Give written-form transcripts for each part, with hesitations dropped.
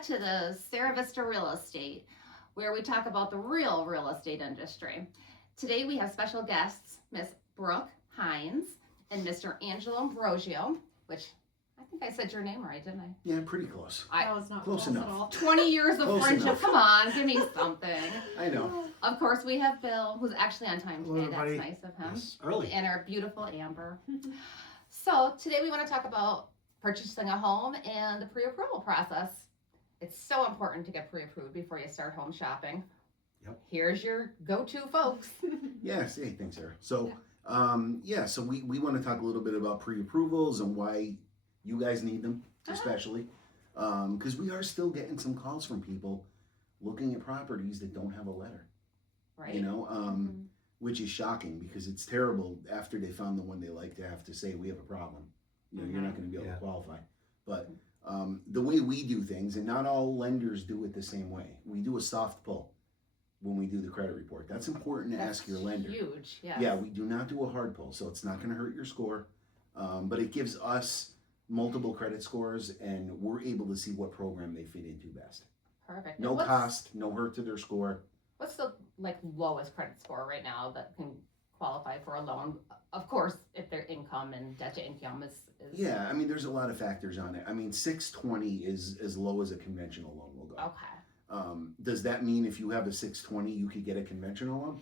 back to the SaraVista Real Estate, where we talk about the real estate industry. Today we have special guests, Miss Brooke Hines and Mr. Angelo Ambrosio, which I think I said your name right, didn't I? Yeah, pretty close. That was not Close close enough. at all. 20 years of Close friendship. enough. Come on, give me something. I know. Of course, we have Bill, who's actually on time Hello, today. That's everybody. nice of him. Yes, early. And our beautiful Amber. So today we want to talk about purchasing a home and the pre-approval process. It's so important to get pre-approved before you start home shopping. Yep. Here's your go-to folks. Yes, hey, thanks, Sarah. So, so we want to talk a little bit about pre-approvals and why you guys need them, especially. Because we are still getting some calls from people looking at properties that don't have a letter. Right. You know, which is shocking because it's terrible after they found the one they like to have to say, we have a problem. You know, you're not going to be able to qualify. But the way we do things, and not all lenders do it the same way. We do a soft pull when we do the credit report. That's important to That's ask your lender. Huge, yes. Yeah, we do not do a hard pull, so it's not going to hurt your score. But it gives us multiple credit scores, and we're able to see what program they fit into best. Perfect. No And what's- cost, no hurt to their score. What's the lowest credit score right now that can qualify for a loan? Of course, if their income and debt to income is Yeah, I mean, there's a lot of factors on it. I mean, 620 is as low as a conventional loan will go. okay. Does that mean if you have a 620, you could get a conventional loan?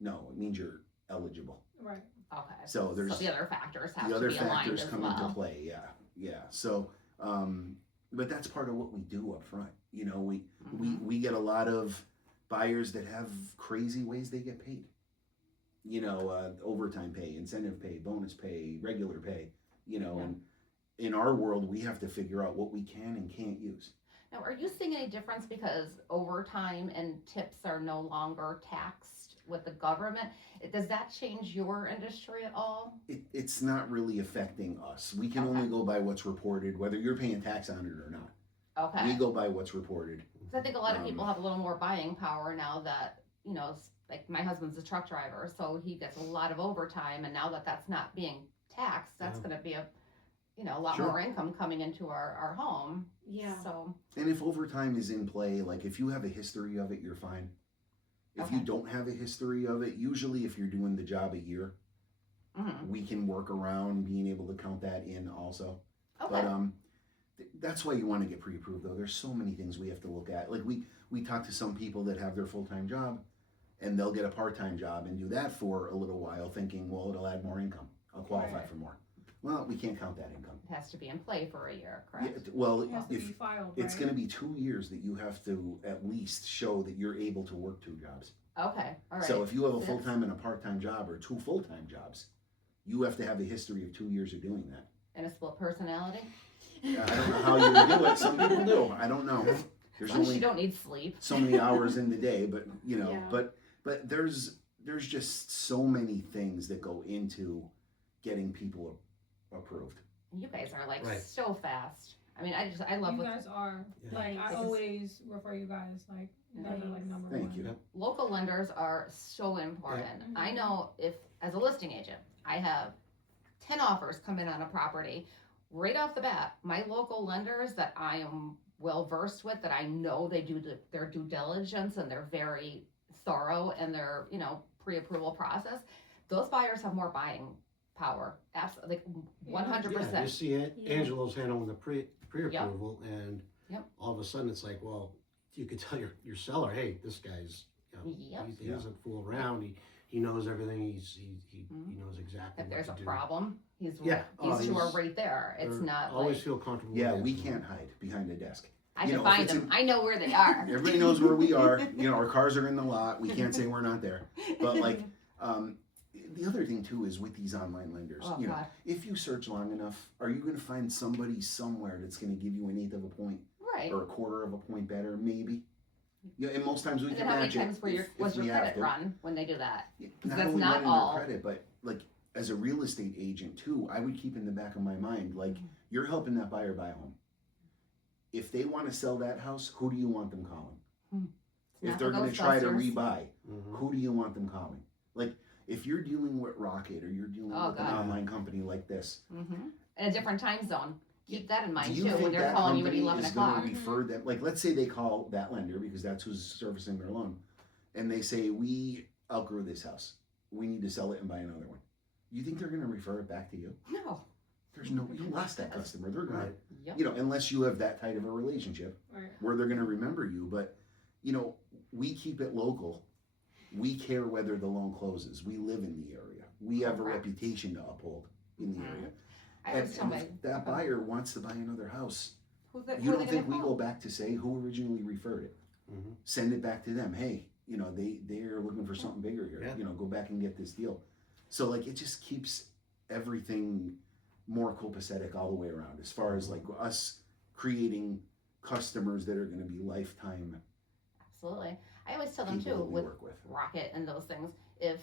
No, it means you're eligible. Right. Okay. So there's the other factors have the to other be aligned factors as come well. into play. Yeah. So, but that's part of what we do up front. You know, we get a lot of buyers that have crazy ways they get paid. You know, overtime pay, incentive pay, bonus pay, regular pay. You know, and in our world, we have to figure out what we can and can't use. Now, are you seeing any difference because overtime and tips are no longer taxed with the government? Does that change your industry at all? It's not really affecting us. We can only go by what's reported, whether you're paying tax on it or not. Okay. We go by what's reported. 'Cause I think a lot of people have a little more buying power now that, you know, like my husband's a truck driver, so he gets a lot of overtime, and now that that's not being taxed, that's going to be a lot Sure. more income coming into our home. Yeah. So, And if overtime is in play, like if you have a history of it, you're fine. If you Okay. don't have a history of it, usually if you're doing the job a year, we can work around being able to count that in also. okay. But that's why you want to get pre-approved though. There's so many things we have to look at. Like we talk to some people that have their full-time job and they'll get a part-time job and do that for a little while thinking, well, it'll add more income. I'll qualify Right. for more. Well, we can't count that income. It has to be in play for a year, Yeah, correct? well, It has to be if filed, it's right? going to be 2 years that you have to at least show that you're able to work 2 jobs. Okay, all right. So if you have a That's- full-time and a part-time job or 2 full-time jobs, you have to have a history of 2 years of doing that. And a split personality? I don't know how you would do it. Some people do. I don't know. There's As long as only you don't need sleep. so many hours in the day, but you know, Yeah. but there's just so many things that go into getting people approved. You guys are like Right. so fast. I mean, I love You what guys are. Yeah. Like, I It's- always refer you guys. Like, you guys are like number Thank one. you. Yep. local lenders are so important. Yeah. I know if, as a listing agent, I have 10 offers come in on a property, right off the bat, my local lenders that I am well versed with, that I know they do their due diligence and they're very thorough in their, pre-approval process, those buyers have more buying power. Absolutely, like 100%. Yeah, you see it, Yeah. Angelo's handling the pre-approval, and Yep. all of a sudden it's like, well, you could tell your seller, hey, this guy's, Yep. he doesn't fool around. He knows everything. He knows exactly If what there's to a do. problem, he's Yeah. these two are He's- right there. It's Or not always like feel comfortable. Yeah, with we it. can't hide behind a desk. I you can know, if find it's them. in- I know where they are. Everybody knows where we are. You know, our cars are in the lot. We can't say we're not there. But like, the other thing too is with these online lenders, Oh, you know, God. if you search long enough, are you going to find somebody somewhere that's going to give you 1/8 of a point Right. or 1/4 of a point better? Maybe. Yeah, and most times we And can then how many match it. times was if your we have credit to. run when they do that? Not that's only not running all- their credit, but like as a real estate agent too, I would keep in the back of my mind, like you're helping that buyer buy a home. If they want to sell that house, who do you want them calling? It's If not they're the going to try to Ghostbusters. rebuy, Mhm. who do you want them calling? Like if you're dealing with Rocket or you're dealing Oh, with an God. online company like this, In a different time zone. keep that in Do mind you too, think when they're that calling you at company 11 is going o'clock. to refer them? Like, let's say they call that lender because that's who's servicing their loan, and they say, we outgrew this house. We need to sell it and buy another one. You think they're going to refer it back to you? No. There's no, you lost that customer. They're gone. Right. Yep. You know, unless you have that tight of a relationship Right. where they're going to remember you. But, you know, we keep it local. We care whether the loan closes. We live in the area. We have a Correct. reputation to uphold in the area. I always tell And my, if that buyer wants to buy another house, who they, you who are don't they gonna think we call? go back to say who originally referred it? Mhm. Send it back to them. Hey, you know, they're looking for something bigger here. Yeah. You know, go back and get this deal. So like it just keeps everything more copacetic all the way around as far as like us creating customers that are going to be lifetime Absolutely. I always tell them people too, that we with work with. Rocket and those things, if,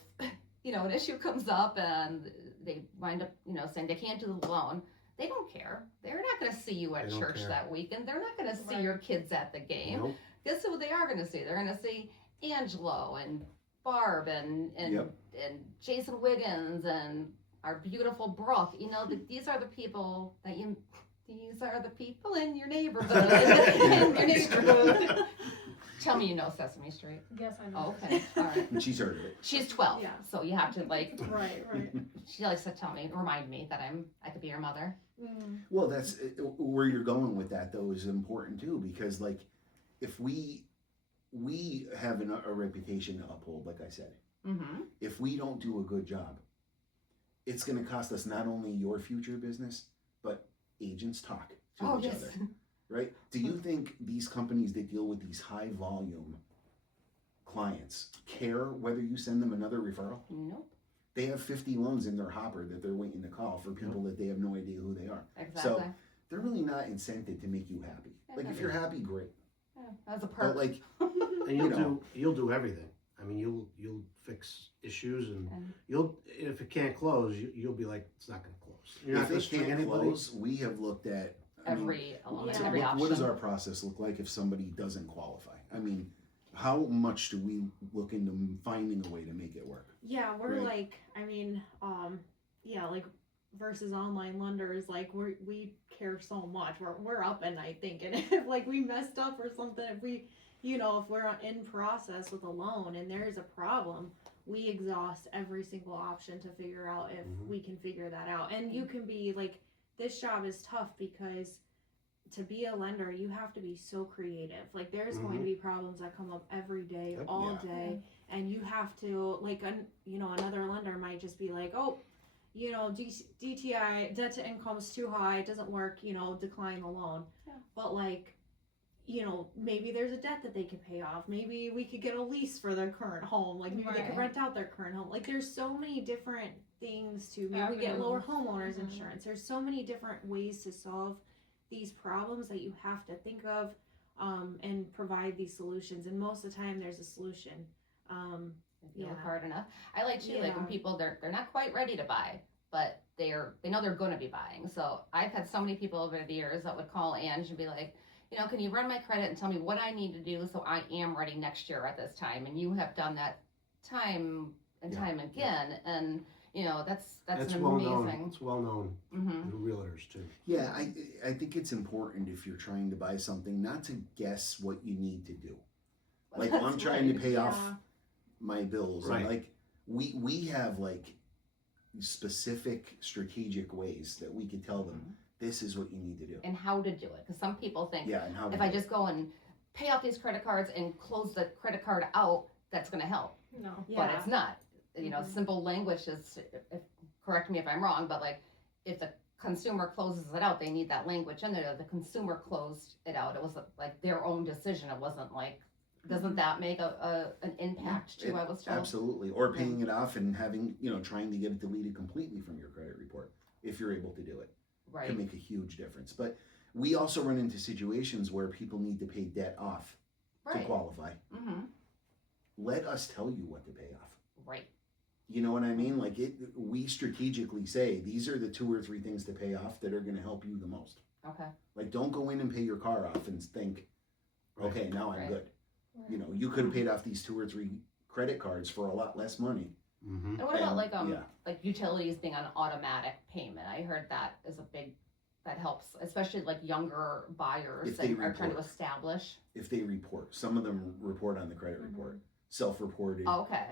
you know, an issue comes up and they wind up, you know, saying they can't do the loan, they don't care. They're not going to see you at They don't church care. that weekend. They're not going to see Right. your kids at the game. Nope. Guess who they are going to see? They're going to see Angelo and Barb and Yep. and Jason Wiggins and our beautiful Brooke. You know, these are the people that you. These are the people in your neighborhood. in your neighborhood. Tell me you know Sesame Street. Yes, I know. Oh, okay, all right. And she's heard of it. She's 12, Yeah. so you have to like. Right. She likes to tell me, remind me that I could be your mother. Mm. Well, that's where you're going with that though is important too, because like if we have a reputation to uphold, like I said, Mm-hmm. if we don't do a good job, it's going to cost us not only your future business, but agents talk to Oh each yes. other, right? Do you think these companies that deal with these high volume clients care whether you send them another referral? Nope. They have 50 loans in their hopper that they're waiting to call for people that they have no idea who they are. Exactly. They're really not incented to make you happy. Like if you're happy, great. Yeah, that's a But perk. like, And You know. you'll do everything. I mean, you'll fix issues and And- if it can't close, you'll be like, it's not going to close. You're not if going it to string can't anybody. close, we have looked at I mean, every element, Yeah. every option. what does our process look like if somebody doesn't qualify? I mean, how much do we look into finding a way to make it work? Yeah, we're Right. like, I mean, yeah, like versus online lenders, like we care so much. We're up at night thinking if like we messed up or something, if we, you know, if we're in process with a loan and there is a problem, we exhaust every single option to figure out if Mhm. we can figure that out. And you can be like, this job is tough because to be a lender, you have to be so creative. Like there's going to be problems that come up every day, Yep. all Yeah. day, and you have to like, you know, another lender might just be like, oh, you know, DTI, debt to income's too high, it doesn't work, you know, decline the loan. Yeah. But like, you know, maybe there's a debt that they could pay off. Maybe we could get a lease for their current home. Like maybe they Right. could rent out their current home. Like there's so many different things to maybe we get lower homeowners Mhm. insurance. There's so many different ways to solve these problems that you have to think of and provide these solutions. And most of the time there's a solution. If you work Yeah. hard enough. I like too, like when Yeah. people they're not quite ready to buy, but they know they're going to be buying. So I've had so many people over the years that would call Ange and be like, you know, can you run my credit and tell me what I need to do so I am ready next year at this time? And you have done that time and Yeah. time again, and you know that's It's an well known. amazing. It's well known Mm-hmm. to realtors too. Yeah, I think it's important if you're trying to buy something not to guess what you need to do. Like I'm trying to pay off Yeah. my bills. Right. And like we have like specific strategic ways that we could tell them this is what you need to do. And how to do it, because some people think Yeah, and how if to I do it. just go and pay off these credit cards and close the credit card out, that's going to help. No. But Yeah. it's not. You know, Mhm. simple language is, correct me if I'm wrong, but like, if the consumer closes it out, they need that language in there. The consumer closed it out. It was like their own decision. It wasn't like, doesn't that make an impact too? It- I was told. Absolutely. Or paying it off and having, you know, trying to get it deleted completely from your credit report if you're able to do it. Right. Can make a huge difference. But we also run into situations where people need to pay debt off to Right. qualify. Mm-hmm. Let us tell you what to pay off. Right. You know what I mean? Like we strategically say these are the 2 or 3 things to pay off that are going to help you the most. Okay. Like don't go in and pay your car off and think, okay, now I'm Right. good. You know, you could have paid off these 2 or 3 credit cards for a lot less money. Mm-hmm. And what about And, like yeah. like utilities being on automatic payment? I heard that is a big that helps, especially like younger buyers If that they are trying to report. establish. If they report, some of them report on the credit report, self-reported. Okay.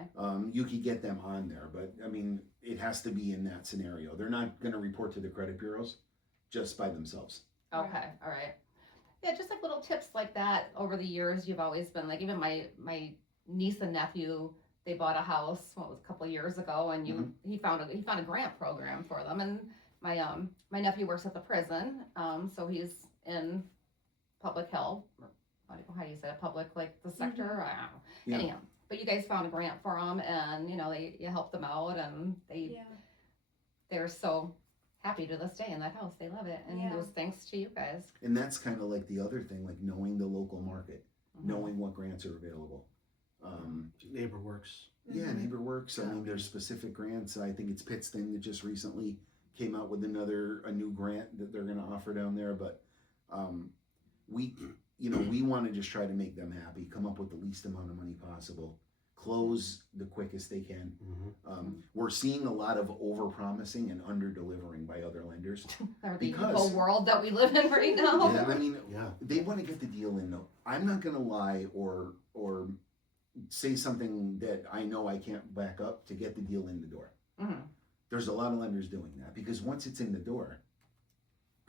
You could get them on there, but I mean, it has to be in that scenario. They're not going to report to the credit bureaus just by themselves. Okay. All right. Yeah, just like little tips like that over the years. You've always been like, even my niece and nephew. They bought a house a couple of years ago, and he found a grant program for them. And my nephew works at the prison, so he's in public health. How do you say it? Public, like the sector. I don't know. Yeah. Anyhow, but you guys found a grant for them, and you helped them out, and they're so happy to this day in that house. They love it, and it was thanks to you guys. And that's kind of like the other thing, like knowing the local market, Mhm. knowing what grants are available. Neighbor works. Yeah, Neighbor Works. I mean, there's specific grants. I think it's Pitt's thing that just recently came out with a new grant that they're going to offer down there. But we want to just try to make them happy, come up with the least amount of money possible, close the quickest they can. We're seeing a lot of over-promising and under-delivering by other lenders. Or the Because- whole world that we live in right now. Yeah, I mean, Yeah. they want to get the deal in though. I'm not going to lie or say something that I know I can't back up to get the deal in the door. Mhm. There's a lot of lenders doing that because once it's in the door,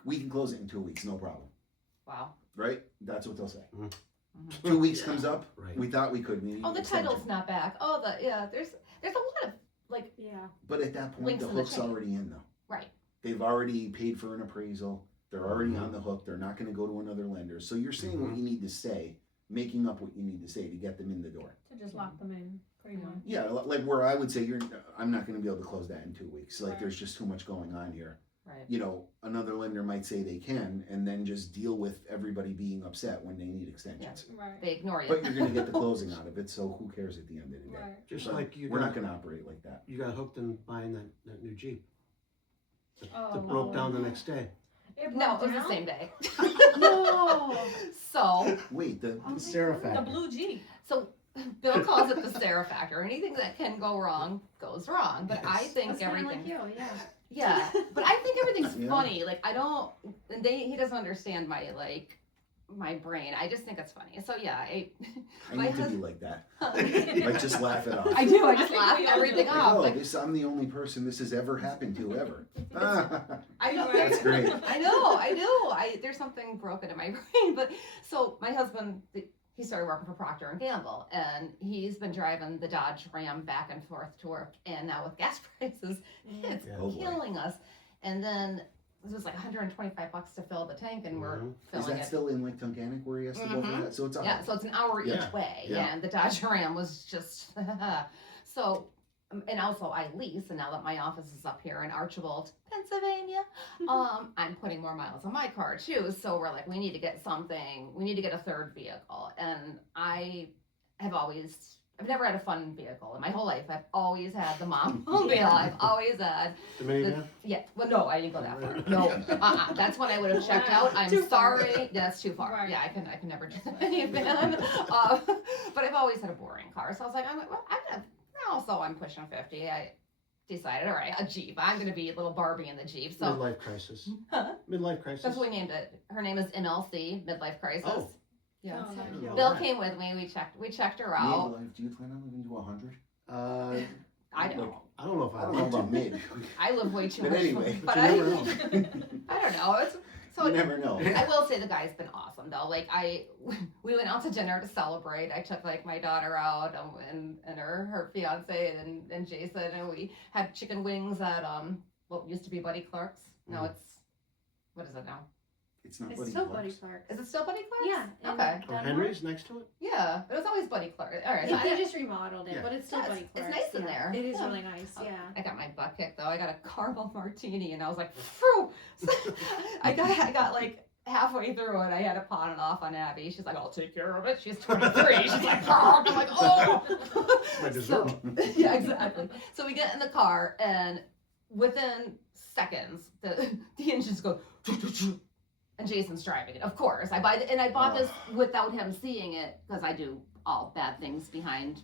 we can close it in 2 weeks, no problem. Wow. Right? That's what they'll say. Mhm. 2 weeks comes up. Right. We thought we could. We need Oh, the extension. title's not back. Oh, there's a lot of like But at that point, Links the in the hook's chain. already in though. right. They've already paid for an appraisal. They're already Mhm. on the hook. They're not going to go to another lender. So you're saying what you need to say, making up what you need to say to get them in the door. To just lock them in, pretty much. Yeah, like where I would say I'm not going to be able to close that in 2 weeks. Like Right. there's just too much going on here. Right. Another lender might say they can, and then just deal with everybody being upset when they need extensions. Right. They ignore you. But you're going to get the closing out of it, so who cares at the end of the day? Right. Just But like you we're got, not going to operate like that. you got hooked in buying that new Jeep. Oh, That broke down the Lord. next day. It No, broke it was the down? same day. No. So Wait, Sarah The factor. blue Jeep. Bill calls it the Sarah factor. Anything that can go wrong goes wrong. But I Yes. think That's kinda everything. like you, yeah. Yeah, but I think everything's Yeah. funny. Like I don't. He doesn't understand my brain. I just think it's funny. So yeah, I My need to be husband- like that. Like just laugh it off. I do. I just think laugh we all do. everything Like, off. oh, Like I'm the only person this has ever happened to ever. I know. That's great. I know. There's something broken in my brain. But so my husband, he started working for Procter and Gamble, and he's been driving the Dodge Ram back and forth to work. And now with gas prices, it's Yeah. Oh, boy. killing us. And then it was like $125 to fill the tank, and we're Mhm. Is filling that it. still in like Tunkhannock where he has to go for Mhm. that? So it's Yeah, so it's an hour Yeah, each way, yeah. and the Dodge Ram was just so. And also, I lease, and now that my office is up here in Archibald, Pennsylvania, I'm putting more miles on my car too. So we're like, we need to get something. We need to get a third vehicle, and I've never had a fun vehicle in my whole life. I've always had the mom mobile. I've always had The minivan? yeah. Well, no, I didn't go that far. No, that's when I would have checked out. I'm Too far. sorry, that's too far. Right. Yeah, I can never do that minivan. But I've always had a boring car, so I was like, I'm gonna. Also, I'm pushing 50. I decided, all right, a Jeep. I'm gonna be a little Barbie in the Jeep. So Midlife crisis. Midlife crisis. that's what we named it. Her name is MLC, Midlife Crisis. Oh. Yeah. Oh, So nice. cute. Bill came with me. We checked her out. Do you plan on living to 100? I don't. I don't know if I I don't know want to. about mid. I live way too But much. anyway, but you I, never know. I don't know. It's so. You never know. I will say the guy's been awesome though. Like we went out to dinner to celebrate. I took like my daughter out and her fiance and Jason, and we had chicken wings at what used to be Buddy Clark's. No, Mhm. it's what is it now? It's not It's Buddy still Clark's. Buddy Clark. Is it still Buddy Clark's? Yeah. in Okay. Oh, Denmark. Henry's next to it? Yeah, it was always Buddy Clark. All right. so They I, just remodeled it, Yeah. but it's still Yeah, Buddy it's Clark. nice in there. It is Yeah. really nice, yeah. I got my butt kicked though. I got a caramel martini, and I was like, phew. I got like halfway through it. I had to pawn it off on Abby. She's like, I'll take care of it. She's 23. She's like, oh. I'm like, oh. My dessert. Yeah, exactly. So we get in the car, and within seconds, the engines go. And Jason's driving it, of course. I bought this without him seeing it because I do all bad things behind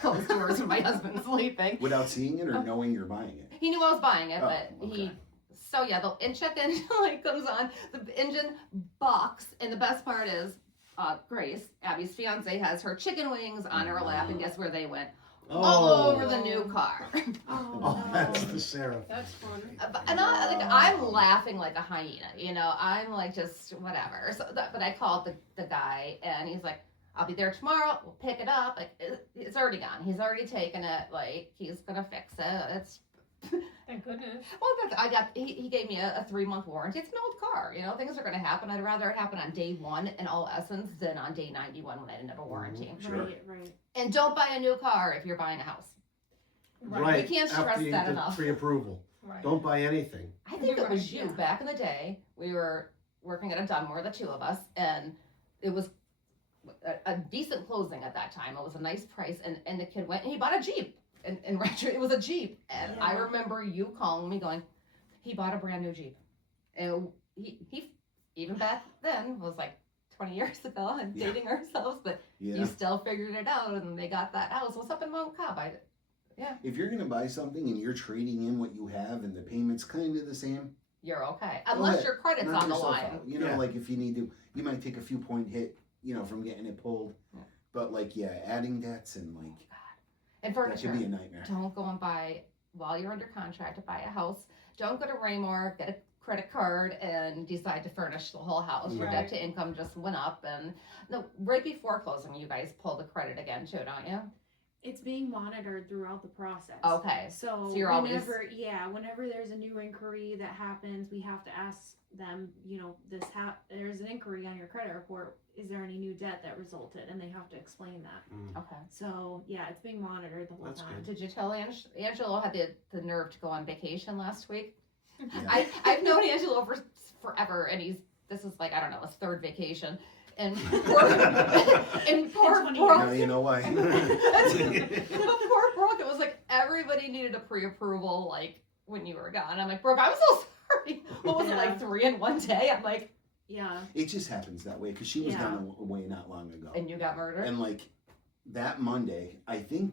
closed doors when my husband's sleeping. Without seeing it or knowing you're buying it? He knew I was buying it, Oh, but he okay. So yeah, the check engine light comes on, the engine bucks, and the best part is, Grace, Abby's fiance, has her chicken wings on her lap, and guess where they went? All over the new car. Oh, that's the Sarah. That's fun. And I'm laughing like a hyena, you know. I'm like just whatever. So but I called the guy, and he's like, "I'll be there tomorrow. We'll pick it up. Like it's already gone. He's already taken it. Like he's gonna fix it. It's." Thank goodness. Well, he gave me a 3-month warranty. It's an old car, you know. Things are gonna happen. I'd rather it happen on day 1 in all essence than on day 91 when I didn't have a warranty. Sure. Right. And don't buy a new car if you're buying a house. Right. We can't stress After you that get enough. pre-approval. Right. Don't buy anything. I think it was you Yeah. back in the day. We were working at a Dunmore, the two of us, and it was a decent closing at that time. It was a nice price, and the kid went and he bought a Jeep. And retro, it was a Jeep, and I remember you calling me going, he bought a brand new Jeep, and he even back then was like 20 years ago and Yeah. dating ourselves, but Yeah. you still figured it out, and they got that house. What's up in Mount Cobb? If you're gonna buy something and you're trading in what you have and the payment's kind of the same, You're okay, Go unless ahead. your credit's knock on the yourself line. out. You know, Yeah. like if you need to, you might take a few point hit, you know, from getting it pulled. Yeah. But like, yeah, adding debts and like And that should furniture. be a nightmare. Don't go and buy, while you're under contract to buy a house, don't go to Raymore, get a credit card, and decide to furnish the whole house. Your Right. debt to income just went up, and no, right before closing, you guys pull the credit again too, don't you? It's being monitored throughout the process. Okay. So you're always- whenever there's a new inquiry that happens, we have to ask them, you know, there's an inquiry on your credit report. Is there any new debt that resulted? And they have to explain that. Okay. So yeah, it's being monitored the whole That's time. good. Did you tell Angelo had the nerve to go on vacation last week? Yeah. I've known Angelo for forever, and this is like, I don't know, his 3rd vacation. And poor In 20 Brooke, Now you know why. poor Brooke, it was like everybody needed a pre-approval, like when you were gone. I'm like, Brooke, I'm so sorry. What was it, like 3 in one day? I'm like, Yeah. It just happens that way because she was Yeah. gone away not long ago. and you got murdered. And like that Monday, I don't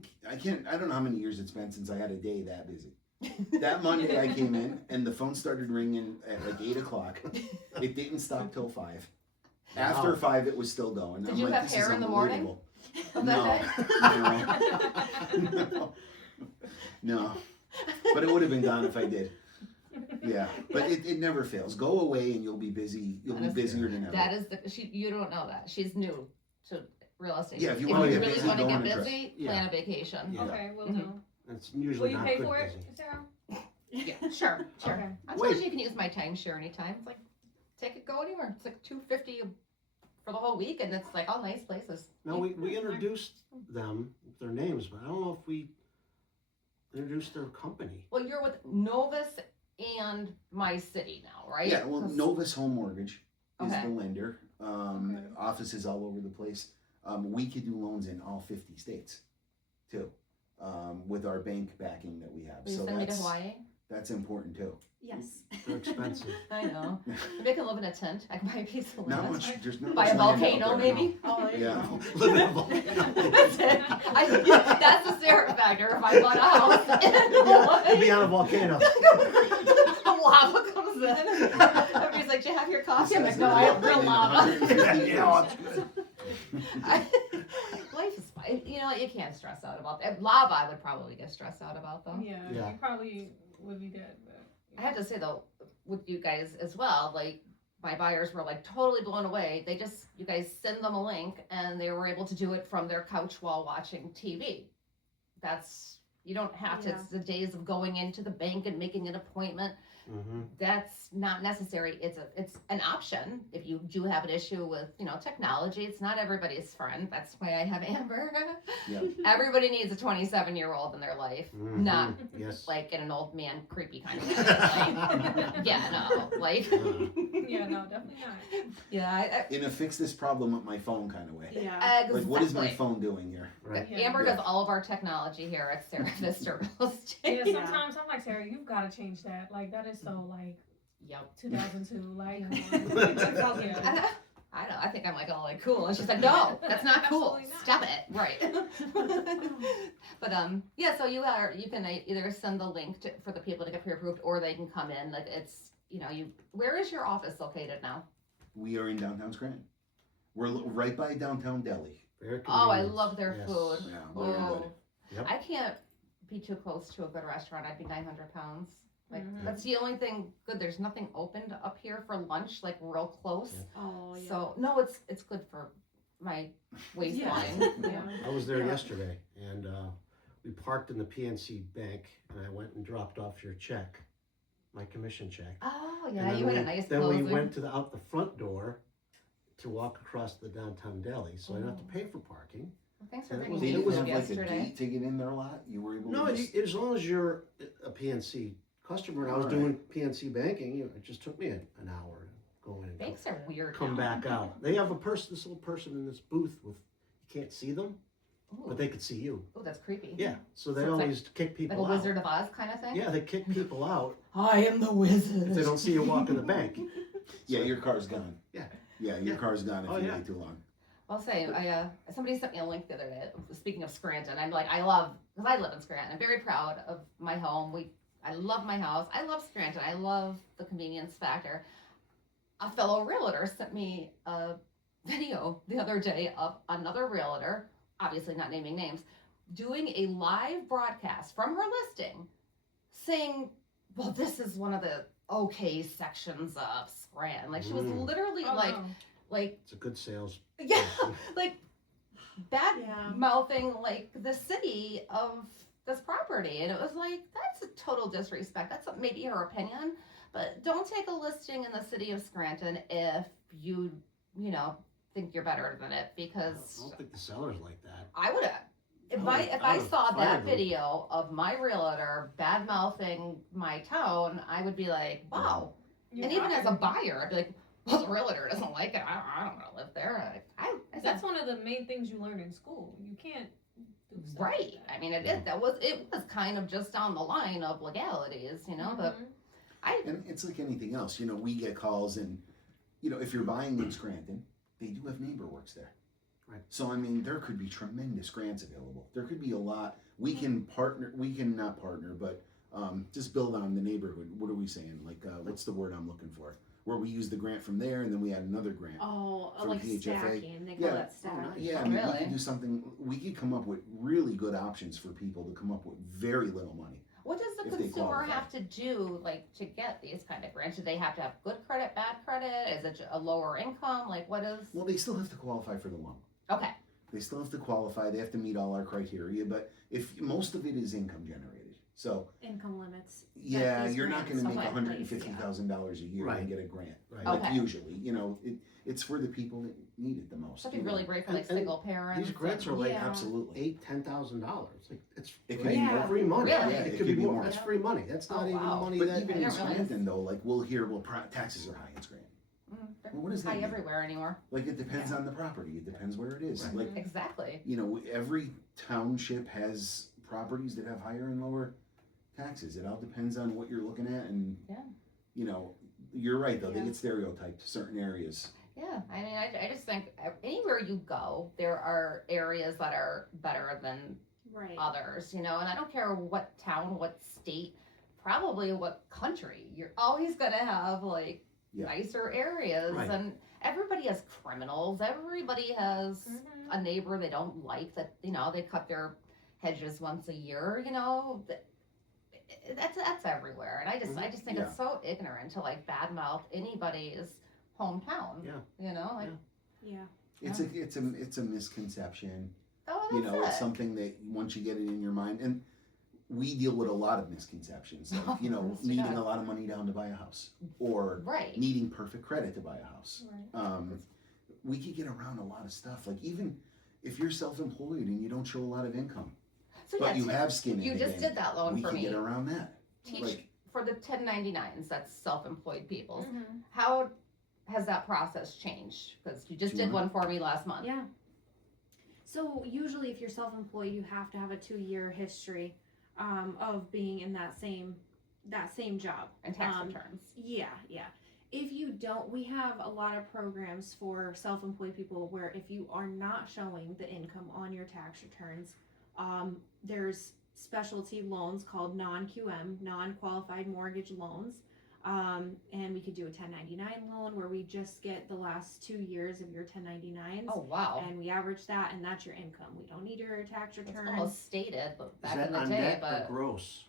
know how many years it's been since I had a day that busy. That Monday I came in and the phone started ringing at like 8 o'clock. It didn't stop till 5. After Wow. 5, it was still going. Did I'm you like, have this hair is in the morning unbelievable. of that No. No. But it would have been gone if I did. Yeah. But it never fails. Go away and you'll be busy. You'll be Honestly, busier than ever. That is you don't know that. She's new to real estate. Yeah, if you wanna really get busy, want to go get on a trip. busy, Yeah. plan a vacation. Yeah. Okay, we'll Mhm. do. It's Will usually you not pay good for it, busy. Sarah? Yeah, sure. Okay. I suppose you can use my timeshare anytime. It's like, take it, go anywhere. It's like $250 for the whole week, and it's like all nice places. No, we introduced them, their names, but I don't know if we introduced their company. Well, you're with Novus and MyCity now, right? Yeah, well, 'Cause- Novus Home Mortgage is Okay. the lender. Okay. Offices all over the place. We could do loans in all 50 states, too, with our bank backing that we have. Will you So send me to that's Hawaii? important too. Yes. They're expensive. I know. Maybe I can live in a tent. I can buy a piece of Not land. much. There's not Buy much a land out volcano, there. maybe. Oh, there Yeah. you go. Live in a volcano. That's it. That's the Sarah factor. If I bought a house in You'd Hawaii, be on a volcano. the lava comes in. Everybody's like, "Do you have your coffee?" I'm like, "No, I have real lava." Yeah, Life is fine. You know, you can't stress out about that. Lava, I would probably get stressed out about though. Yeah, Yeah. you probably would be dead. But, I have to say though, with you guys as well, like my buyers were like totally blown away. You guys send them a link and they were able to do it from their couch while watching TV. You don't have to, Yeah. it's the days of going into the bank and making an appointment. Mm-hmm. That's not necessary. It's an option if you do have an issue with, technology. It's not everybody's friend. That's why I have Amber. Yeah. Everybody needs a 27-year-old in their life. Mm-hmm. Not Yes. like in an old man creepy kind of way. Like, yeah, no, like, yeah, no, definitely not. yeah, In a fix this problem with my phone kind of way. Yeah. exactly. Like, what is my phone doing here? Right. Yeah. Amber Yeah. does all of our technology here at SaraVista Real Yeah, Estate. sometimes I'm like, Sarah, you've got to change that. Like, that is so, like, Yep. 2002. Like, Yeah. yeah. I know, I think I'm like all like cool. And she's like, no, that's not cool. Absolutely not. Stop it. Right. But yeah, so you can either send the link for the people to get pre-approved, or they can come in. Like it's, where is your office located now? We are in downtown Scranton. We're right by downtown Delhi. Very Oh, I convenient. love their Yes. food. Yeah, very Oh, good. Yep. I can't be too close to a good restaurant. I'd be 900 pounds. Like Mhm. that's the only thing good. There's nothing opened up here for lunch, like real close. Yeah. Oh yeah. So no, it's good for my waistline. Yeah. I was there Yeah. yesterday, and we parked in the PNC Bank, and I went and dropped off your check, my commission check. Oh And yeah, then you had we- a nice Then closing. we went out the front door to walk across the downtown deli, so I didn't have to pay for parking. Well, thanks for and it bringing was- me They it didn't was food have like a yesterday. gate to get in there a lot. You were able No, to just, as long as you're a PNC customer, and I was Alright. doing PNC banking, it just took me an hour to go in and Banks are weird. come now. back out. They have this little person in this booth with, you can't see them, Ooh. but they could see you. Ooh, that's creepy. Yeah, so they So it's always kick Like people a out. Wizard of Oz kind of thing. Yeah, they kick people out I am the wizard. if they don't see you walk in the bank. yeah, your car's gone. Yeah. Yeah, your Yeah. car's gone if Oh, you yeah. wait too long. I'll say, somebody sent me a link the other day. Speaking of Scranton, I'm like, because I live in Scranton. I'm very proud of my home. I love my house. I love Scranton. I love the convenience factor. A fellow realtor sent me a video the other day of another realtor, obviously not naming names, doing a live broadcast from her listing, saying, "Well, this is one of the okay sections of Scranton." Like she was Mm. literally Oh, like, no. like. It's a good sales. Yeah, like bad Yeah. mouthing like the city of this property, and it was like that's a total disrespect. That's maybe her opinion, but don't take a listing in the city of Scranton if you think you're better than it, I because don't think the seller's like that. I would have. If I I would've- if I I would've saw fired that them. video of my realtor bad mouthing my town, I would be like, wow. You And even are. as a buyer, I'd be like, well, the realtor doesn't like it. I don't want to live there. I said, That's one of the main things you learn in school. You can't do stuff like right. that. I mean, it was kind of just on the line of legalities, but Mhm. And it's like anything else. We get calls, and if you're buying in Scranton, they do have neighbor works there. Right. So I mean, there could be tremendous grants available. There could be a lot. We can partner. We can not partner, but just build on the neighborhood. What are we saying? Like, what's the word I'm looking for? Where we use the grant from there, and then we add another grant. Oh, From like PHFA. stacking. They call Yeah. that stacking. nice. Yeah, Oh, I mean, we really? could do something. We could come up with really good options for people to come up with very little money. what does the If they consumer qualify. have to do, like, to get these kind of grants? Do they have to have good credit, bad credit? Is it a lower income? Like, what is? Well, they still have to qualify for the loan. Okay, They still have to qualify. They have to meet all our criteria. But if most of it is income generated, so Income limits. yeah, these you're not going grants to make Okay. $150,000 a year Right. and get a grant. Right. Like Okay. usually, it's for the people that need it the most. that'd be really great for like And single parents. These grants are like Yeah. Absolutely. $8,000-$10,000. Like it's It could free be Yeah. free money. Really? Yeah, it could be more. That's Yeah. free money. That's not Oh, even wow. money But that. even I in didn't realize. Scranton, though, like we'll hear, taxes are high in Scranton. They're Well, what does that high mean? everywhere anymore. Like it depends on the property. It depends where it is. Right. Like Exactly. every township has properties that have higher and lower taxes. It all depends on what you're looking at, and Yeah. you're right though. They Yeah. get stereotyped to certain areas. Yeah, I mean, I just think anywhere you go, there are areas that are better than Right. others, and I don't care what town, what state, probably what country, you're always gonna have like Yeah. nicer areas, Right. and everybody has criminals, everybody has Mhm. a neighbor they don't like that, they cut their hedges once a year, that's everywhere, and I just think Yeah. it's so ignorant to like badmouth anybody's hometown, Yeah. like, Yeah. It's a misconception. oh, that's It's it. something that once you get it in your mind, and we deal with a lot of misconceptions, like Yes, we needing do. a lot of money down to buy a house, or Right. needing perfect credit to buy a house. Right. We could get around a lot of stuff. Like even if you're self-employed and you don't show a lot of income, So but yeah, you have skin in you the just game, did that loan we for could me. get around that. Teach Like for the 1099s, that's self-employed people's. Mhm. How has that process changed? Because you just Do you did one for me last month. Yeah. So usually, if you're self-employed, you have to have a 2-year history of being in that same job. And tax Um, returns. Yeah, yeah. If you don't, we have a lot of programs for self-employed people where if you are not showing the income on your tax returns, there's specialty loans called non-QM, non-qualified mortgage loans. And we could do a 1099 loan where we just get the last 2 years of your 1099s. Oh, wow. And we average that, and that's your income. We don't need your tax It's returns. almost stated but Is back that in the on day, net but or gross?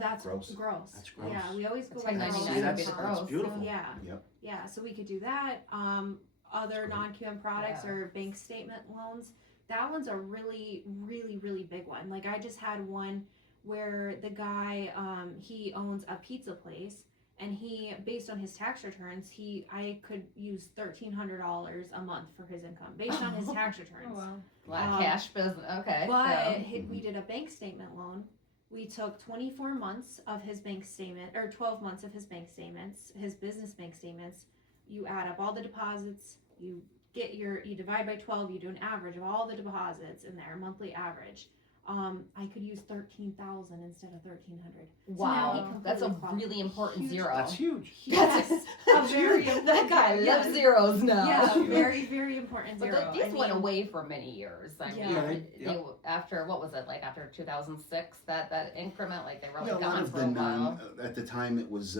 That's Gross. gross. That's gross. Yeah, we always go It's with like gross. 99 would be that's, the that's gross. beautiful. Yeah. Yep. Yeah, so we could do that. Other great. non-QM products Yeah. or bank statement loans. That one's a really, really, really big one. Like I just had one where the guy, he owns a pizza place, and he, based on his tax returns, I could use $1,300 a month for his income based on his tax returns. Oh, wow. black cash business. Okay. But yeah. we did a bank statement loan. We took 24 months of his bank statement, or 12 months of his bank statements, his business bank statements. You add up all the deposits, you divide by 12, you do an average of all the deposits in there, monthly average. I could use 13,000 instead of 1,300. Wow, that's a completely really important huge- zero. That's huge. Yes, a very That guy important- loves yes. zeros now. Yeah, very, very important But zero. these I went mean, away for many years. I mean, Yeah. they after what was it like after 2006? That increment, like they were Yeah, a like lot gone of for the a while. at the time it was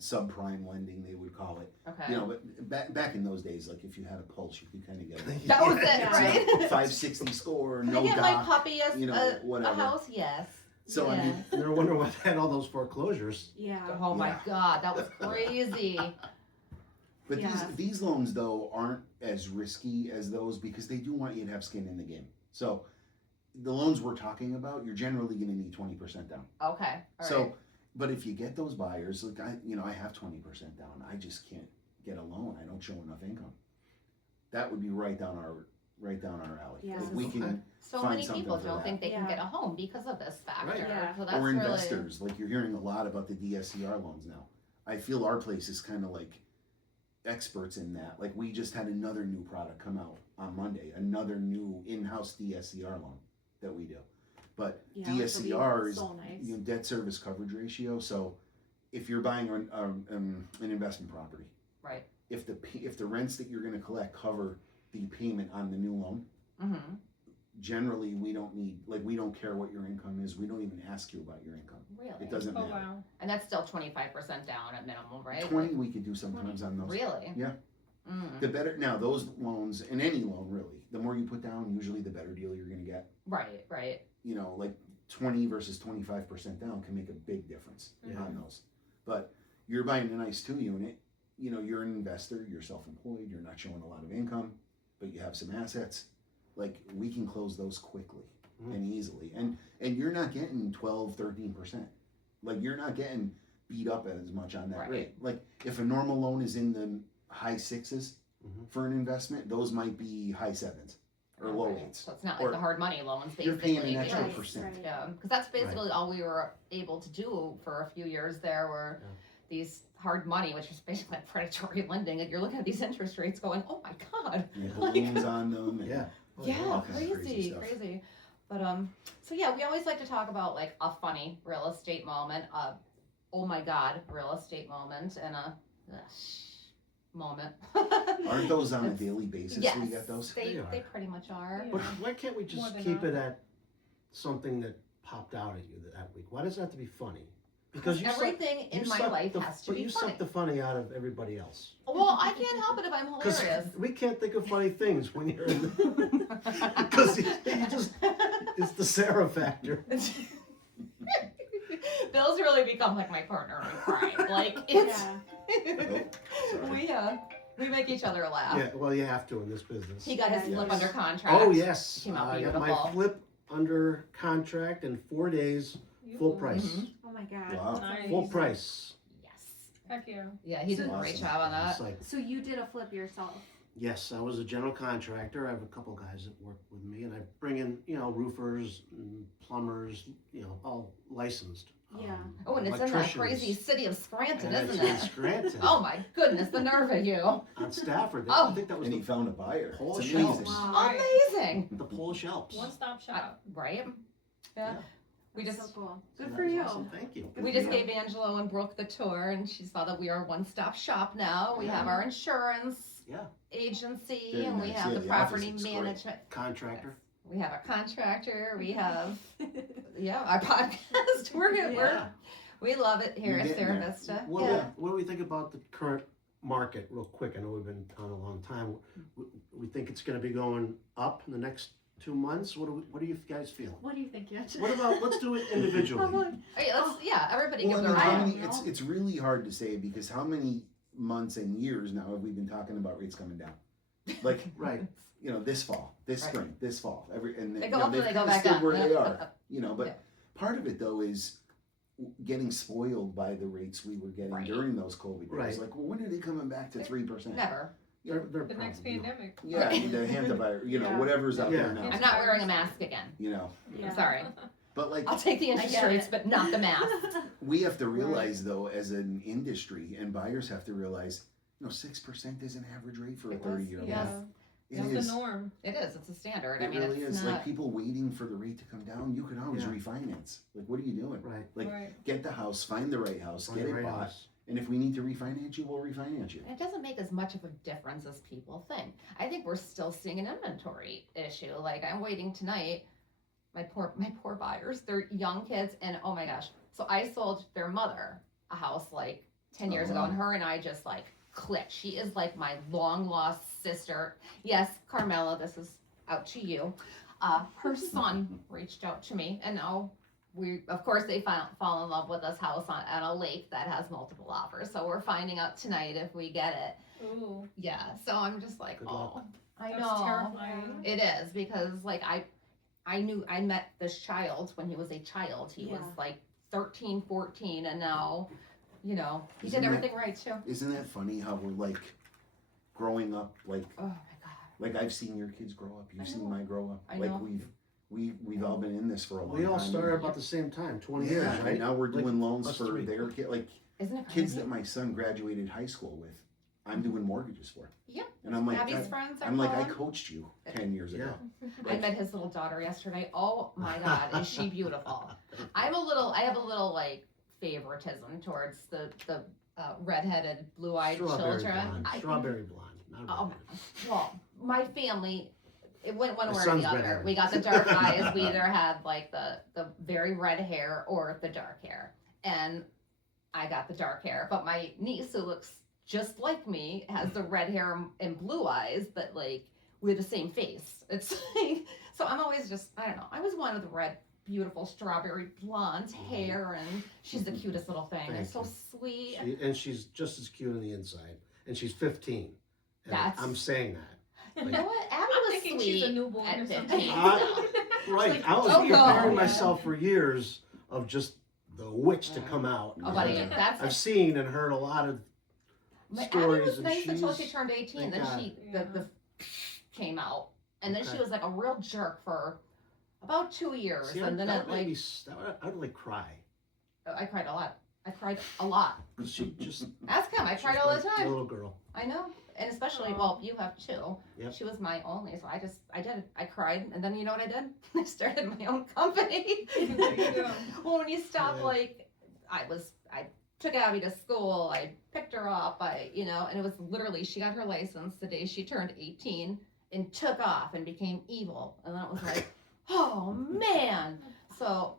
subprime lending, they would call it. Okay. You know, but back in those days, like if you had a pulse, you could kind of get a That was it, Yeah. right? 560 score, Can no I get my doc. puppy you know, a whatever. house? Yes. So, I Yeah. mean, No wonder why they had all those foreclosures. yeah. Oh my Yeah. God, that was crazy. But Yeah. these loans though aren't as risky as those because they do want you to have skin in the game. So the loans we're talking about, you're generally going to need 20% down. Okay. All So, right. but if you get those buyers, like I have 20% down. I just can't get a loan. I don't show enough income. That would be right down our alley. Yeah. If we Okay. can, So find many something people for don't that. think they can Yeah. get a home because of this factor. Right. Yeah. So that's or really investors, like you're hearing a lot about the DSCR loans now. I feel our place is kind of like experts in that. Like we just had another new product come out on Monday, another new in-house DSCR loan that we do. But Yeah, which will be DSCR is so nice. debt service coverage ratio. So if you're buying an investment property, right. if the rents that you're going to collect cover the payment on the new loan, Mm-hmm. generally we don't care what your income is. We don't even ask you about your income. Really. It doesn't Oh, matter. wow. And that's still 25% down at minimum, right? 20 we could do sometimes on those. Really? Yeah. Mm. The better, now those loans, and any loan really, the more you put down, usually the better deal you're gonna get. Right. Right. You know, like 20 versus 25% down can make a big difference Yeah. on those. But you're buying a nice 2-unit, you know, you're an investor, you're self-employed, you're not showing a lot of income, but you have some assets. Like we can close those quickly and easily. And you're not getting 12, 13%. Like you're not getting beat up as much on that Right. rate. Like if a normal loan is in the high 6s Mhm. for an investment, those might be high 7s or low Right. 8s. So it's not Or like the hard money loans, basically. You're paying an extra because- percent. Right. Yeah, because that's basically all we were able to do for a few years there were Yeah. these hard money, which is basically like predatory lending. And you're looking at these interest rates going, oh my God. You have Like- balloons on them. And, Yeah. Oh, Yeah, all kinds of crazy, stuff. crazy. But so yeah, we always like to talk about like a funny real estate moment, oh my God real estate moment, and a moment. Aren't those on a It's- daily basis? Yes, We get those? they They are. they pretty much are. Yeah. But why can't we More just than keep that. it at something that popped out at you that week? Why does it have to be funny? Because you suck, Everything in you my suck life the, has to but be you funny. suck the funny out of everybody else. Well, I can't help it if I'm Because hilarious. we can't think of funny things when you're in the, because you just, it's the Sarah factor. Bill's really become like my partner in crime. Like it's Yeah. Sorry. we make each other laugh. Yeah, well, you have to in this business. He got his Yes. flip under contract. Oh, yes. Came out I got beautiful. my flip under contract in 4 days, full Ooh, price. Mhm. Oh my God. Wow. Nice. Full price. Yes. Heck yeah. Yeah, he did a Awesome. great job on that. It's like, So you did a flip yourself. yes, I was a general contractor. I have a couple guys that work with me, and I bring in, roofers, and plumbers, all licensed. Yeah. Oh, and it's in that electricians. crazy city of Scranton, And isn't it's it? in Scranton. Oh my goodness, the nerve of you. On Stafford. Oh. I think that was And he the found a buyer. Polish It's amazing. Alps. Wow. Amazing. Polish Alps. One stop shop. Right? Yeah. We That's just so cool. So Good that for was you. awesome. Thank you. we just gave Angelo and Brooke the tour, and she saw that we are a one-stop shop now. We have Yeah. our insurance Yeah. agency, Very and we nice. have Yeah, the the office property looks great. management. Contractor. We have a contractor. We have our podcast. We love it here You're at getting there. SaraVista. What, Yeah. what do we think about the current market, real quick? I know we've been on a long time. We think it's going to be going up in the next 2 months. What do you guys feel? What do you think, Angelo? What about, let's do it I'm individually. like, Everybody Well, give I their mean, how own. many, it's really hard to say because how many months and years now have we been talking about rates coming down? Like, Right. you know, this fall, this Right. spring, this fall, and They you go know, up and they've they go kinda back stayed up. where they Yeah. are, you know. But Yeah. part of it though is getting spoiled by the rates we were getting Right. during those COVID days. Right. Like, well, when are they coming back to 3%? Never. They're The next probably- pandemic. Yeah, the hantavirus, you know, Yeah. whatever's out Yeah. there now, I'm not wearing a mask again. you know. yeah. I'm sorry. But like, I'll take the interest get rates, it. but not the mask. we have to realize though, as an industry, and buyers have to realize, you know, 6% is an average rate for a It 30-year was, loan. yes. It That's is. the norm. It is. It's a standard. It I mean, really it's is. not. Like people waiting for the rate to come down, you can always Yeah. refinance. Like, what are you doing? Right. Like, Right. get the house, find the right house, Find get the it right bought, house. and if we need to refinance you, we'll refinance you. It doesn't make as much of a difference as people think. I think we're still seeing an inventory issue. Like I'm waiting tonight. My poor buyers. They're young kids, and oh my gosh. So I sold their mother a house like 10 years ago, wow. and her and I just like clicked. She is like my long lost sister. Yes, Carmela, this is out to you. Her son reached out to me, and now of course they fall in love with this house at a lake that has multiple offers. So we're finding out tonight if we get it. Ooh. Yeah. So I'm just like, Good oh, luck. I That's know. terrifying. It is because like I knew I met this child when he was a child. He was Yeah. like 13, 14, and now, you know, he Isn't did that- everything right too. Isn't that funny how we're like growing up? Like, Oh my god. like I've seen your kids grow up. You've I seen know. my grow up. I Like know. we've all been in this for a long time. We all started about the same time, 20 years, Yeah, right? and now we're Like, doing loans us for three. their kid, like Isn't it kids crazy? that my son graduated high school with. I'm doing mortgages for. Yep. And I'm like, Abby's that- friends are I'm like, I calling. coached you 10 years ago. I met his little daughter yesterday. Oh my god, is she beautiful? I have a little like favoritism towards the redheaded, blue-eyed Strawberry children. blonde. I think- Strawberry blonde. Not Oh, redhead. well, my family, it went one My way or son's the other. redheaded. We got the dark eyes. We either had like the very red hair or the dark hair, and I got the dark hair. But my niece, who looks just like me, has the red hair and blue eyes, but like we're the same face. It's like, so I'm always just, I don't know. I was one with the red, beautiful strawberry blonde hair, and she's the cutest little thing. Thank It's so you. sweet. And she's just as cute on the inside. And she's 15. And That's- I'm saying that. You know what? Abby I'm was thinking sweet she's a newborn at or 15. something. Right. like, I was oh, no. preparing Yeah. myself for years of just the witch to come out. Oh, buddy, Yeah. that's I've seen and heard a lot of Abby stories, was and nice until she she's- turned 18. thank Then God. she Yeah. the came out, and then she Okay. was like a real jerk for about 2 years, See, and then that it would make like me, I would like cry. I cried a lot. I cried a lot. 'Cause she just Ask him. I she's cried all the like a time. little girl. I know, and especially Aw. well, you have too. Yep. She was my only, so I cried, and then you know what I did? I started my own company. There you go. Well, when you stop, Yeah. like, I took Abby to school, I picked her up, and it was literally, she got her license the day she turned 18 and took off and became evil. And then it was like, oh man. So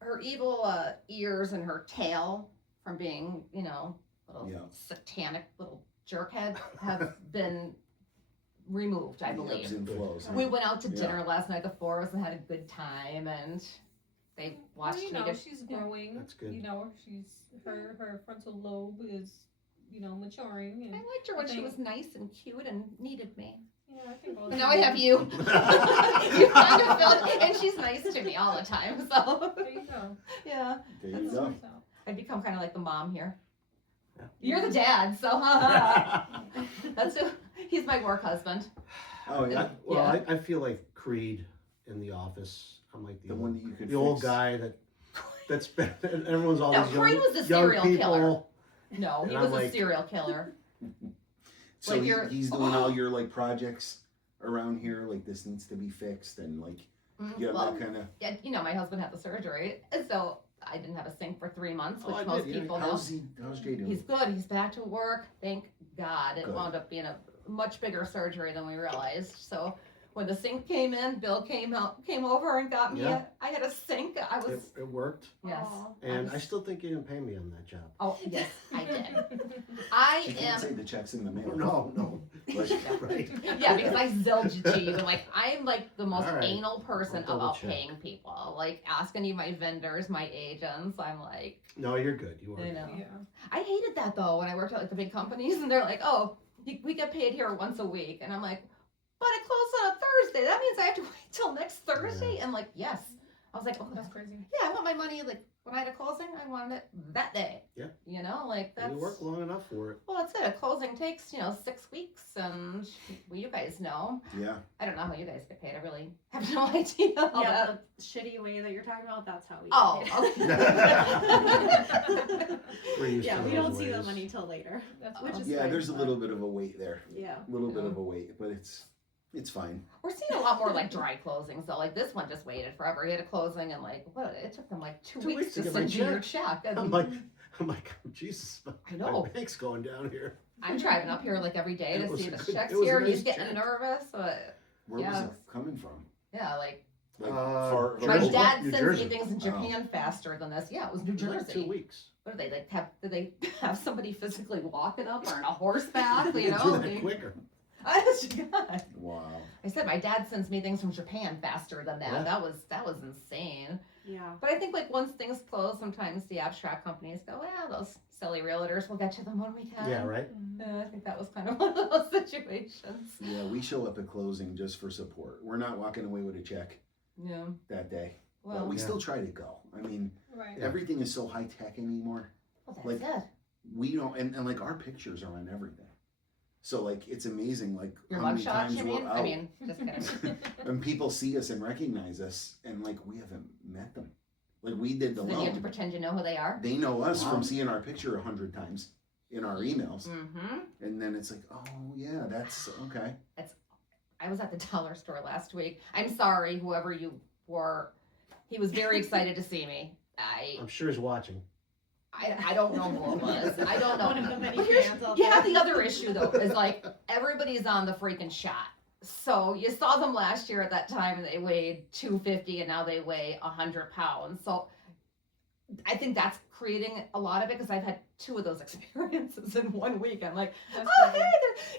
her evil ears and her tail from being, little Yeah. satanic little jerkhead have been removed, I The believe. ebbs and flows. We went out to Yeah. dinner last night, the four of us, and had a good time, and they watched Well, you me know, get. she's growing. That's good. You know, her frontal lobe is, maturing. I And liked her when I she think- was nice and cute and needed me. yeah, I think. all But of now I them- have you. You kind of feel, and she's nice to me all the time. So There you go. yeah, There you That's go. works out. I've become kind of like the mom here. Yeah. You're the dad, so that's who. He's my work husband. Oh yeah, Well, I feel like Creed in The Office. I'm like the the, one old, that you could. the old fix. guy that's been. And everyone's all No, these Creed young, was a young serial people. killer. No, he And was I'm a like- serial killer. So Like you're- he's doing all your like projects around here. Like this needs to be fixed, and like You have Well, that kind of. yeah, you know, my husband had the surgery, and so I didn't have a sink for 3 months, which I most did, yeah. people know. How's Jay doing? He's good. He's back to work. Thank God. It Good. wound up being a much bigger surgery than we realized. So when the sink came in, Bill came over and got me. Yeah. I had a sink. I was It worked, yes. Aw. and I still think you didn't pay me on that job. Oh yes, I did. I She can't say am. the check's in the mail. No, Like, right. Yeah, because I zilled to you. Like I'm like the most All right. anal person I'll double about check. paying people. Like asking you my vendors, my agents. I'm like, No, you're good. You are. you know. Yeah. I hated that though when I worked at like the big companies and they're like, oh, we get paid here once a week, and I'm like, but it closes on a Thursday. That means I have to wait till next Thursday. And like, yes, I was like, oh, That's crazy. yeah, I want my money. Like when I had a closing, I wanted it that day. Yeah. You know, like that's You work long enough for it. well, that's it. A closing takes 6 weeks, and well, you guys know. yeah. I don't know how you guys get paid. I really have no idea. How Yeah, that... the shitty way that you're talking about, that's how we Oh, get paid. We're used Yeah, to we those don't see the ways. money till later. That's Which awesome. is Yeah, fine, there's a but- little bit of a wait there. Yeah. A little bit Yeah. of a wait, but it's fine. We're seeing a lot more like dry closings though. Like this one just waited forever. He had a closing and like what? It took them like 2 weeks to get my send you your check. And I'm like, Jesus, I know. my bank's going down here. I'm driving up here like every day It to was see a the good- checks it was a here. nice He's getting check. nervous, but Where was Yeah. it coming from? yeah, like Like New my Jersey. dad New sends Jersey. me things in Japan faster than this. Yeah, it was New Like Jersey. 2 weeks. What do they like? Did they have somebody physically walk it up or on a horseback? You You can know, do that like- quicker. Honest to God. Wow. I said my dad sends me things from Japan faster than that. Yeah. That was insane. Yeah. But I think like once things close, sometimes the abstract companies go, "Yeah, those silly realtors, we'll get to them when we can." Yeah, right. I think that was kind of one of those situations. Yeah, we show up at closing just for support. We're not walking away with a check Yeah. that day. But Well, we Yeah. still try to go. I mean, Right. everything is so high tech anymore. that's like- it. We don't and like our pictures are on everything. So like it's amazing like Your how many mugshots, times you we're mean? out I mean, just kidding. and people see us and recognize us and like we haven't met them. Like we did the Then you have to loan. pretend you know who they are. They know us Wow. from seeing our picture 100 times in our emails. Mm-hmm. And then it's like, oh yeah, that's okay. I was at the dollar store last week. I'm sorry, whoever you were. He was very excited to see me. I'm sure he's watching. I don't know who it was. I don't know. One of the many But here's- fans out you there. have the other issue though, is like everybody's on the freaking shot. So you saw them last year at that time and they weighed 250 and now they weigh 100 pounds. So I think that's creating a lot of it because I've had 2 of those experiences in 1 week. I'm like, That's oh, crazy. hey,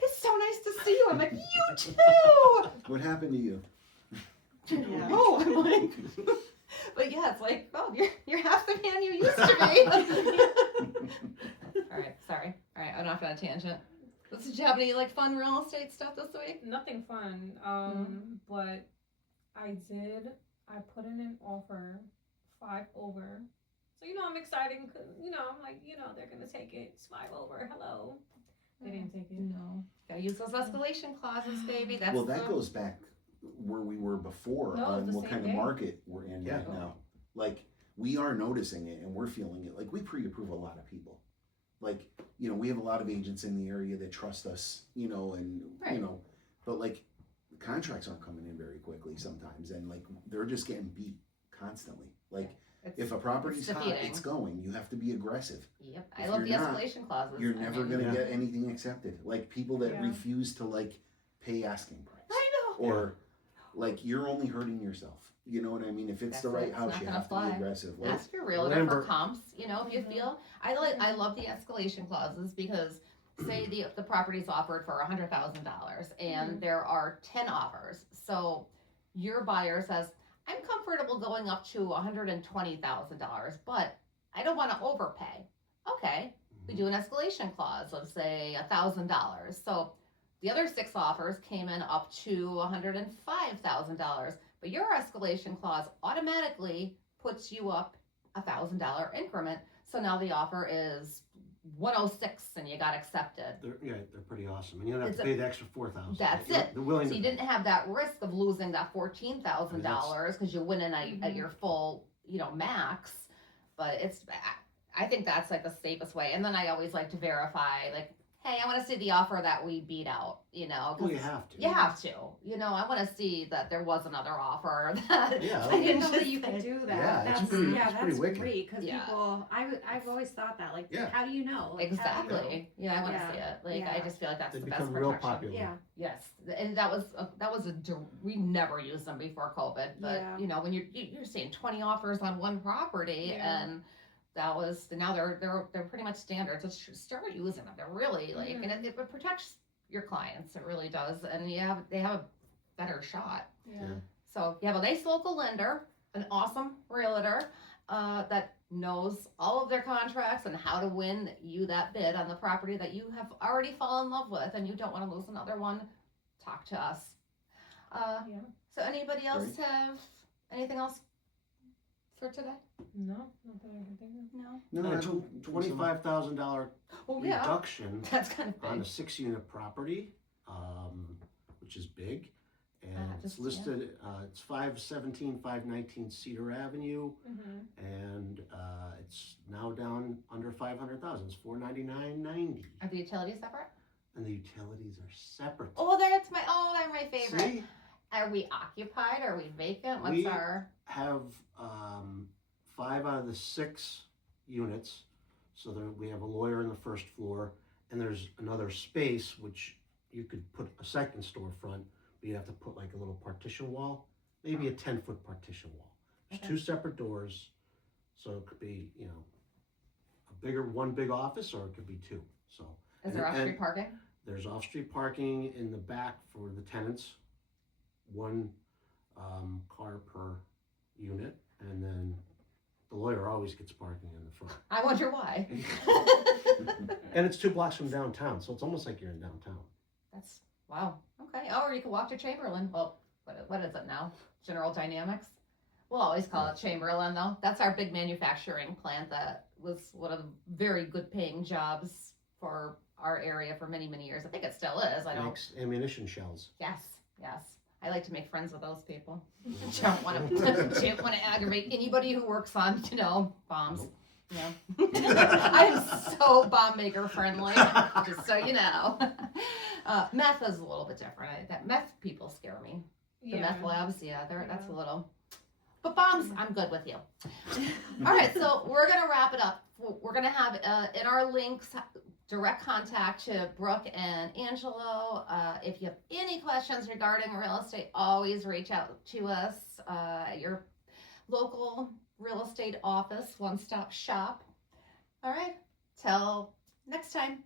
it's so nice to see you. I'm like, you too. What happened to you? Yeah. Oh, I'm like, but yeah, it's like, oh, you're half the man you used to be. All right, sorry. All right, I'm off on a tangent. Did you have any like fun real estate stuff this week? Nothing fun. But I put in an offer 5 over. So I'm excited because I'm like they're gonna take it. It's 5 over. Hello. They didn't take it. No. Gotta use those escalation clauses, baby. That's Well, that the- goes back where we were before No, on the what same kind of day. market we're in Yeah. right now. Like we are noticing it and we're feeling it. Like we pre-approve a lot of people. Like we have a lot of agents in the area that trust us. And Right. but like contracts aren't coming in very quickly sometimes, and like they're just getting beat constantly. Like it's- if a property's hot, defeating. it's going. You have to be aggressive. Yep. I if love the you're not, escalation clauses. You're I never mean, gonna Yeah. get anything accepted. Like people that Yeah. refuse to like pay asking price. I know. Or like you're only hurting yourself. You know what I mean? If it's the That's right it. It's house, not you gonna have to fly. be aggressive. Like, Ask your realtor Remember- for comps. If you Mhm. feel I love the escalation clauses because say the property's offered for $100,000 and Mhm. there are 10 offers. So your buyer says, I'm comfortable going up to $120,000, but I don't want to overpay. Okay, we do an escalation clause of say $1,000. So the other 6 offers came in up to $105,000, but your escalation clause automatically puts you up $1,000 increment. So now the offer is 106 and you got accepted. They're pretty awesome, and you don't have It's to a- pay the extra $4,000. That's They're- it. They're willing So to you pay. didn't have that risk of losing that $14,000 because you went in at your full, max. But I think that's like the safest way. And then I always like to verify, like, hey, I want to see the offer that we beat out, you know. 'cause Well, you have to. You have to. You know, I want to see that there was another offer. That Yeah, I didn't know that you could do that. Yeah, it's that's pretty- yeah, it's pretty that's wicked. great because Yeah. people. I've always thought that. Like, Yeah. how do you know? Like, how do you know? Exactly. Yeah, I want to Yeah. see it. Like, I Yeah. just feel like that's They the best become protection. real popular. Yeah. Yes, and that was we never used them before COVID, but Yeah. you know when you're seeing 20 offers on one property, Yeah. and that was now they're pretty much standard. So start using them. They're really like, and it protects your clients. It really does, and they have a better shot. Yeah. So you have a nice local lender, an awesome realtor that knows all of their contracts and how to win you that bid on the property that you have already fallen in love with, and you don't want to lose another one. Talk to us. Yeah. So anybody else Great. have anything else for today? No, not that I can think of. No. No, And I don't. $25,000 Oh yeah, reduction that's kind of on a big. 6-unit property, which is big. And it's just, yeah. listed, it's 517, 519 Cedar Avenue, Mm-hmm. and it's now down under 500,000. It's 499.90, Are the utilities separate? and the utilities are separate. Oh, they're my favorite. See, Are we occupied? Are we vacant? What's We- our? have 5 out of the 6 units, so there, we have a lawyer in the first floor, and there's another space which you could put a second storefront, but you have to put like a little partition wall, maybe a 10-foot partition wall. There's Okay. 2 separate doors, so it could be, you know, one big office, or it could be 2. So Is there and- off-street parking? there's off-street parking in the back for the tenants, 1 car per unit, and then the lawyer always gets parking in the front. I wonder why. And it's 2 blocks from downtown, so it's almost like you're in downtown. That's wow. Okay. Oh, or you could walk to Chamberlain. Well, what is it now? General Dynamics. We'll always call it Chamberlain, though. That's our big manufacturing plant that was one of the very good paying jobs for our area for many, many years. I think it still is. I don't. Makes ammunition shells. Yes. I like to make friends with those people. Don't want to aggravate anybody who works on, bombs. Yeah. I'm so bomb maker friendly, just so you know. Meth is a little bit different. That meth people scare me. The meth labs, that's a little. But bombs, I'm good with you. All right, so we're gonna wrap it up. We're gonna have in our links direct contact to Brooke and Angelo. If you have any questions regarding real estate, always reach out to us at your local real estate office, one-stop shop. All right, till next time.